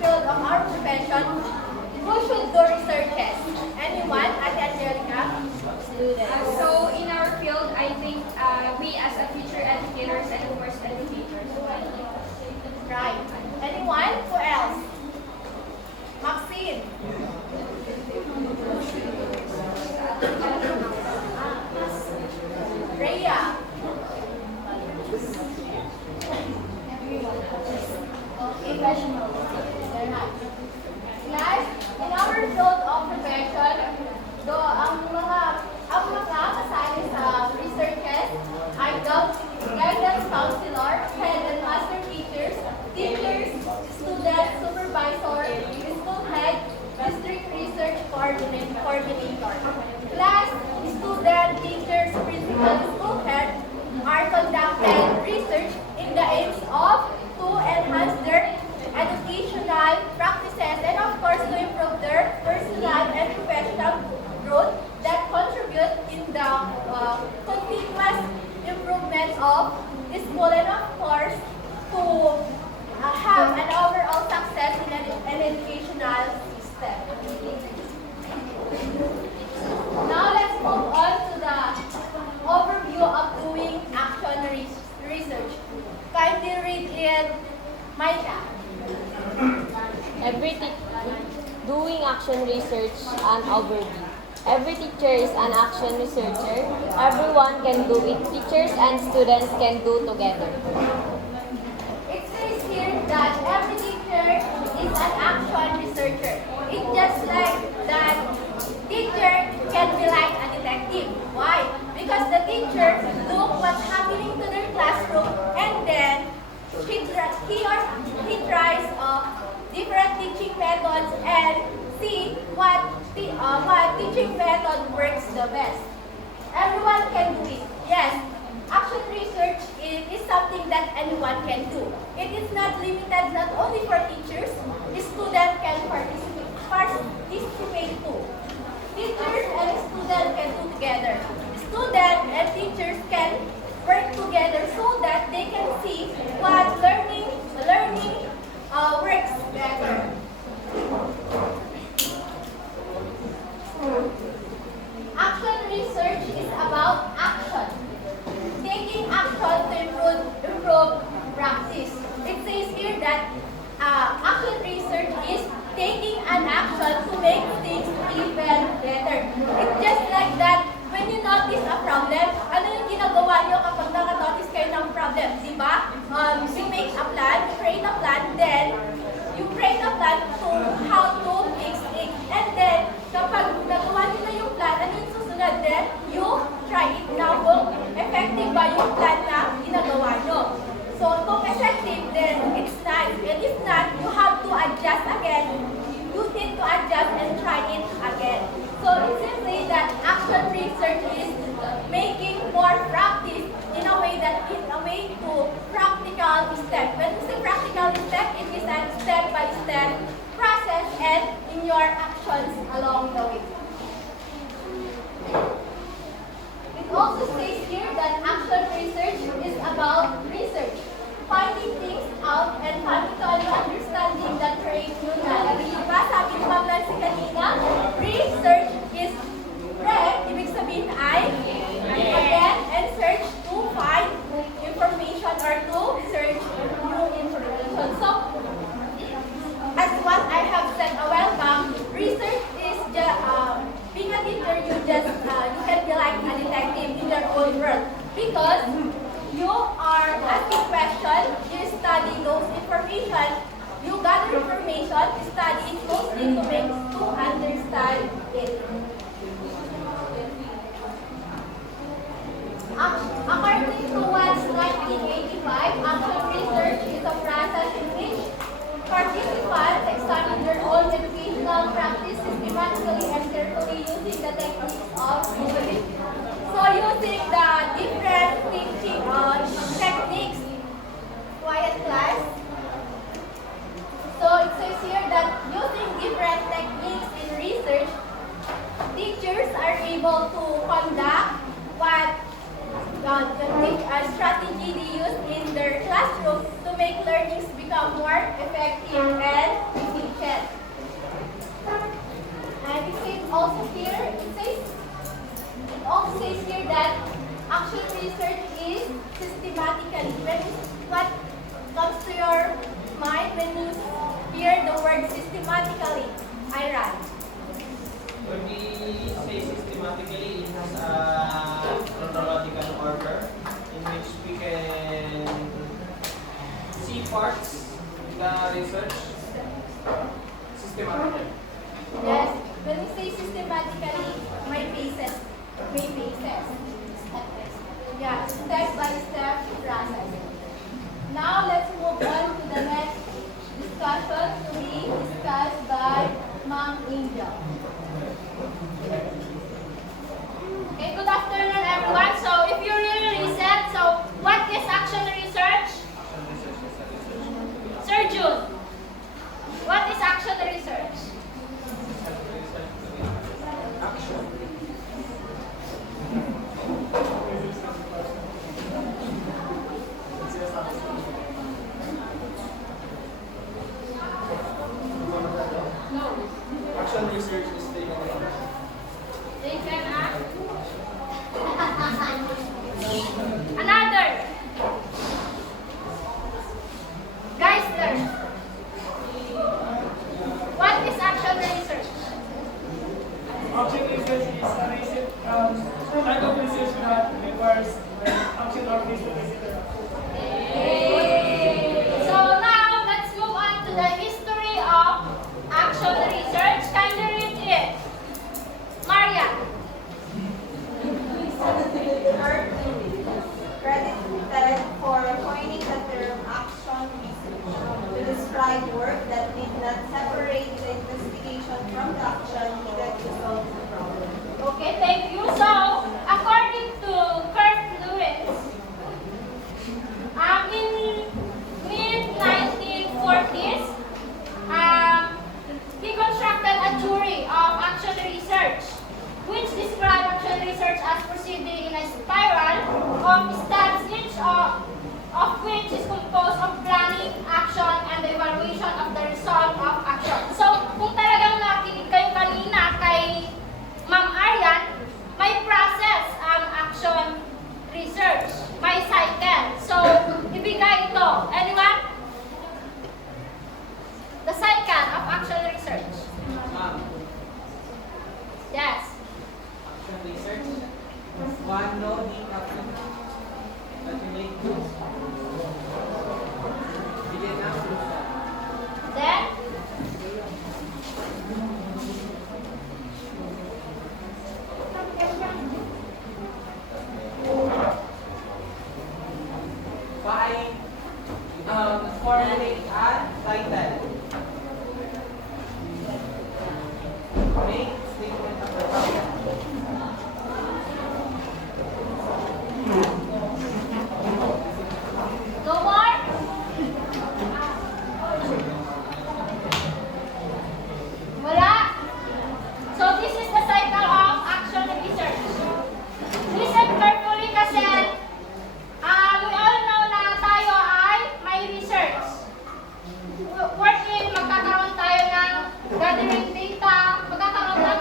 field of our profession, who should do researches? Anyone? Ate Angelica? Students. So in our field, I think we as a future educators and of course educators. Right. Anyone? Who else? Maxine? Rhea? Professional. Class, in our field of profession, ang mga kasali sa researches ay guidance counselor, head and master teachers, students, supervisor, school head, district research coordinator. Class, student, teachers, principal, school head are conducting research in the aims of to enhance their educational practices and of course to improve their personal and professional growth that contribute in the continuous improvement of the school and of course to have an overall success in an educational system. Now let's move on to the overview of doing action research. Kindly read in Maida. Doing action research an overview. Every teacher is an action researcher. Everyone can do it. Teachers and students can do together. It says here that every teacher is an action researcher. It's just like that teacher can be like a detective. Why? Because the teacher look what's happening to their classroom and then he tries different teaching methods and see what teaching method works the best. Everyone can do it. Yes, action research is something that anyone can do. It is not limited not only for teachers, students can participate too. Teachers and students can do together. Students and teachers can work together so that they can see what learning works better. Action research is about action. Taking action to improve practice. It says here that action research is taking an action to make things even better. It's just like that. When you notice a problem, ano yung ginagawa nyo kapag nakanotice kayo ng problem? Diba? You make a plan, you create a plan, then you create a plan to how to fix it. And then, kapag nagawa nyo na yung plan, ano yung susunod? Then, you try it now kung effective ba yung plan na ginagawa nyo. So, kung effective, then it's nice. And if not, you have to adjust again. You need to adjust and try it again. So it simply that action research is making more practice in a way to practical step. When you say practical step, it is a step-by-step process and in your actions along the way. It also says here that action research is about research. Finding things out and coming to an understanding that creates new knowledge. Diba? Sabi ni Ma'am Nancy kanina, research is read, ibig sabihin ay again, and search to find information or to search new information. So, as what I have said a while back, research is just, being a teacher, you can be like a detective in your own world. Because you are asking questions, you study those information systematically? Iran. When we say systematically, it has a chronological order in which we can see parts in the research systematically. Yes. When we say systematically, may phases. May phases. Yeah, step-by-step process. Now let's move on to the next discussion to be discussed by Ma'am Angel. Okay, good afternoon everyone. So if you really listen, so what is action research? Sir June, what is action research? Action research is taken They can act. Another. Geisler. What is action research? Action research is a research, type of research that requires action or physical research. So now let's move on to the history of action research. Kindly read it. Maria. Credited for coining the term action research to describe work that did not separate the investigation from the action needed to solve the problem. Okay, thank you. So, according to Kurt Lewis, in mid-1940s, he constructed a theory of action research, which described action research as proceeding in a spiral of steps, each of which is composed of planning, action, and the evaluation of the result of action. So, kung talagang nakinig kayo kanina kay Ma'am Ariane, may process ang action research. May cycle. So, ibigay ito. Anyone? The cycle of action research. Ma'am, Yes. action research. One, no, the action. Calculate. Begin now. Then, By formulate a title. Make statement of the problem. no more? Wala? So, this is the cycle of action research. Listen carefully kasi we all know na tayo ay may research. Wherein magkakaroon tayo ng gathering data, magkakaroon ng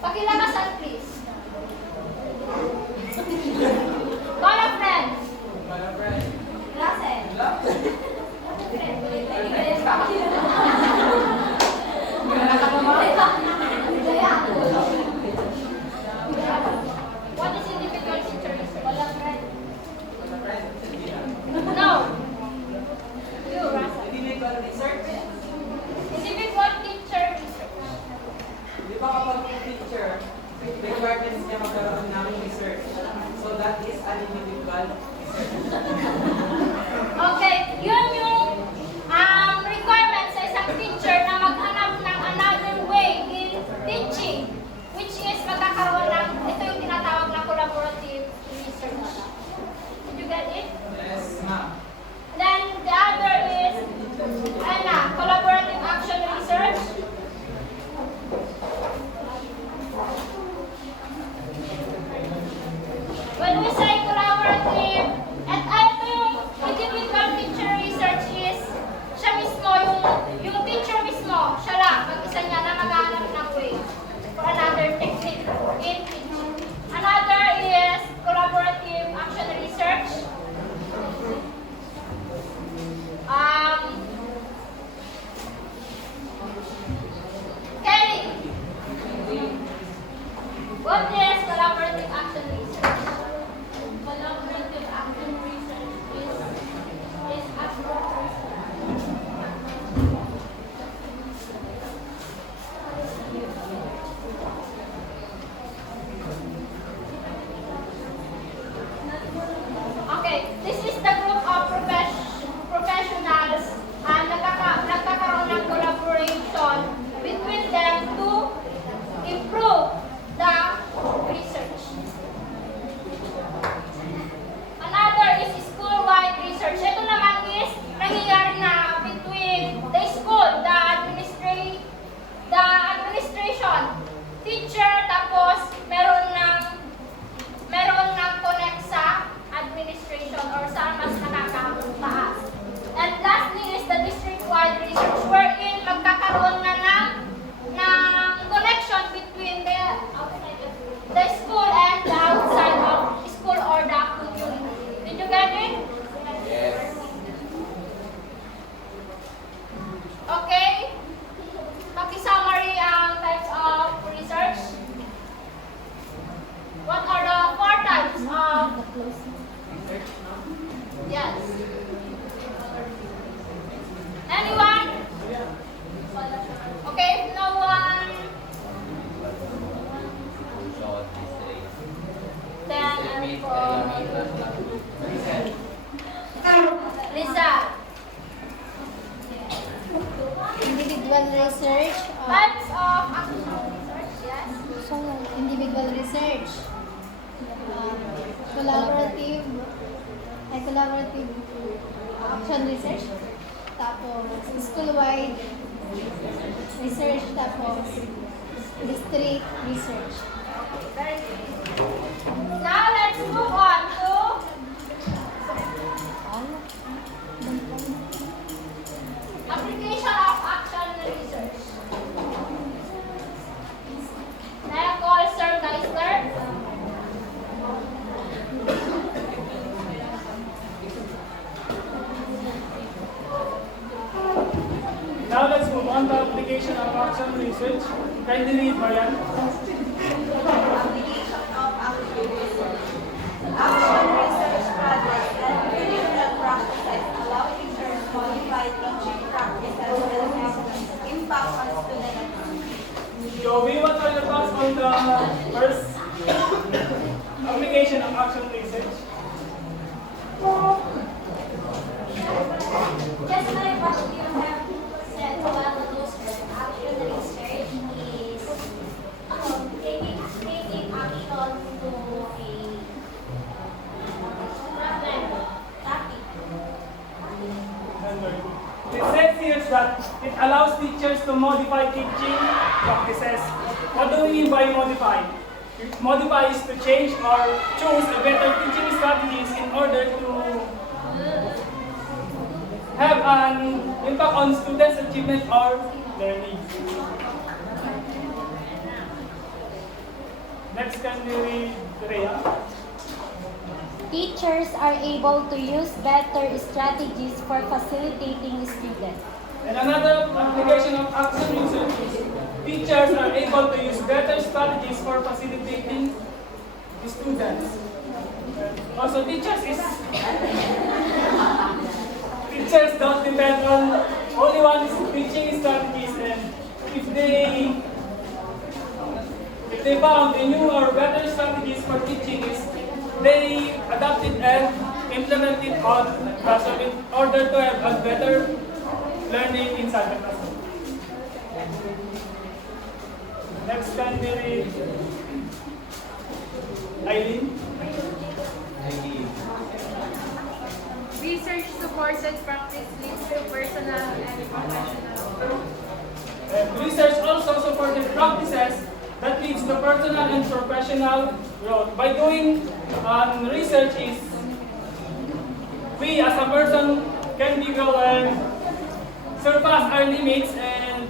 Pakilakasan, please. Call a friend. Russell. What is individual teacher research? Call a friend. No. You, Russell. Individual research. Individual teacher research. Di ba kapag yung teacher, requirements niya magkaroon ng research. So that is an individual research. Okay, yun yung requirement sa isang teacher na maghanap ng another way in teaching, which is magkakaroon ng, ito yung tinatawag na collaborative research. Did you get it? Yes, ma'am. Then the other is, collaborative action research. When we say collaborative, at ito yung individual teacher research is, siya mismo, yung teacher mismo, siya lang, mag-isa niya na maghahanap ng way for another technique in teaching. Another is collaborative action research. Kelly, what is collaborative action research? Collaborative action research is a Okay, this is the group of professionals and nagkakaroon ng collaboration between them to improve the research. Another is school-wide research. Ito naman is nangyayari na between the school, the administration, teacher, tapos meron ng connect sa administration or sa mas nakakataas. And lastly is the district-wide research wherein magkakaroon na ng connection between the school and the outside of school or the community. Did you get it? Yes. Okay? Paki-summary ang types of research. What are the 4 types of Research, no? yes? Anyone? Okay, if no one, then I'm for Lisa. Individual research. Types of action research, yes? Individual research. Collaborative action research. Tapos school-wide research. Tapos district research. Very good. Now let's move on to application of action research. May I call Sir Geisler? Now let's move on to application of action research. Kindly read, Marian. Application of action research. Action research projects and clinical practices allow teachers to modify teaching practices and have impact on student activity. Joey, what are your thoughts on the first application of action research? Just like what you have said about those action research is taking action to a problem topic. It says here that it allows teachers to modify teaching practices. What do we mean by modify? Modify is to change or choose a better teaching strategies in order to have an impact on students' achievement or learning. Next, can we read Rhea? Teachers are able to use better strategies for facilitating students. And another application of action research is teachers are able to use better strategies for facilitating students. Also, teachers don't depend on only one teaching strategies, and if they found a new or better strategies for teaching is they adapt it and implement it on classroom in order to have a better learning inside the classroom. Next, can we read Eileen? Research supported practice leads to personal and professional. And research also supported practices that leads to personal and professional growth. By doing research is we as a person can be grow and surpass our limits and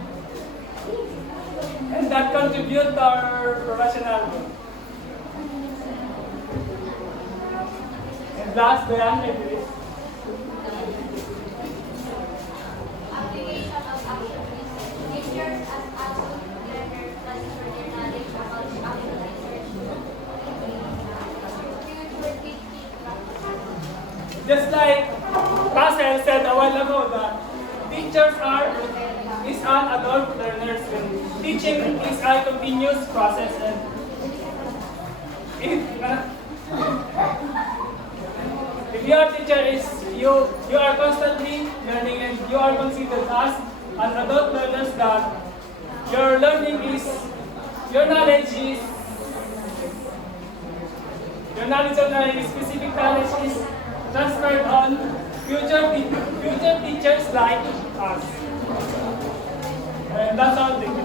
that contribute to our professional growth. And last, Diane, maybe this. Application of action research. Teachers as absolute learners transfer their knowledge about action research to future teaching practices. Just like Russell said a while ago that teachers is an adult learners and teaching is a continuous process, and if your teacher is you are constantly learning and you are considered as an adult learners that your knowledge of a specific knowledge is transferred on future teachers like us. And that's all. Thank you.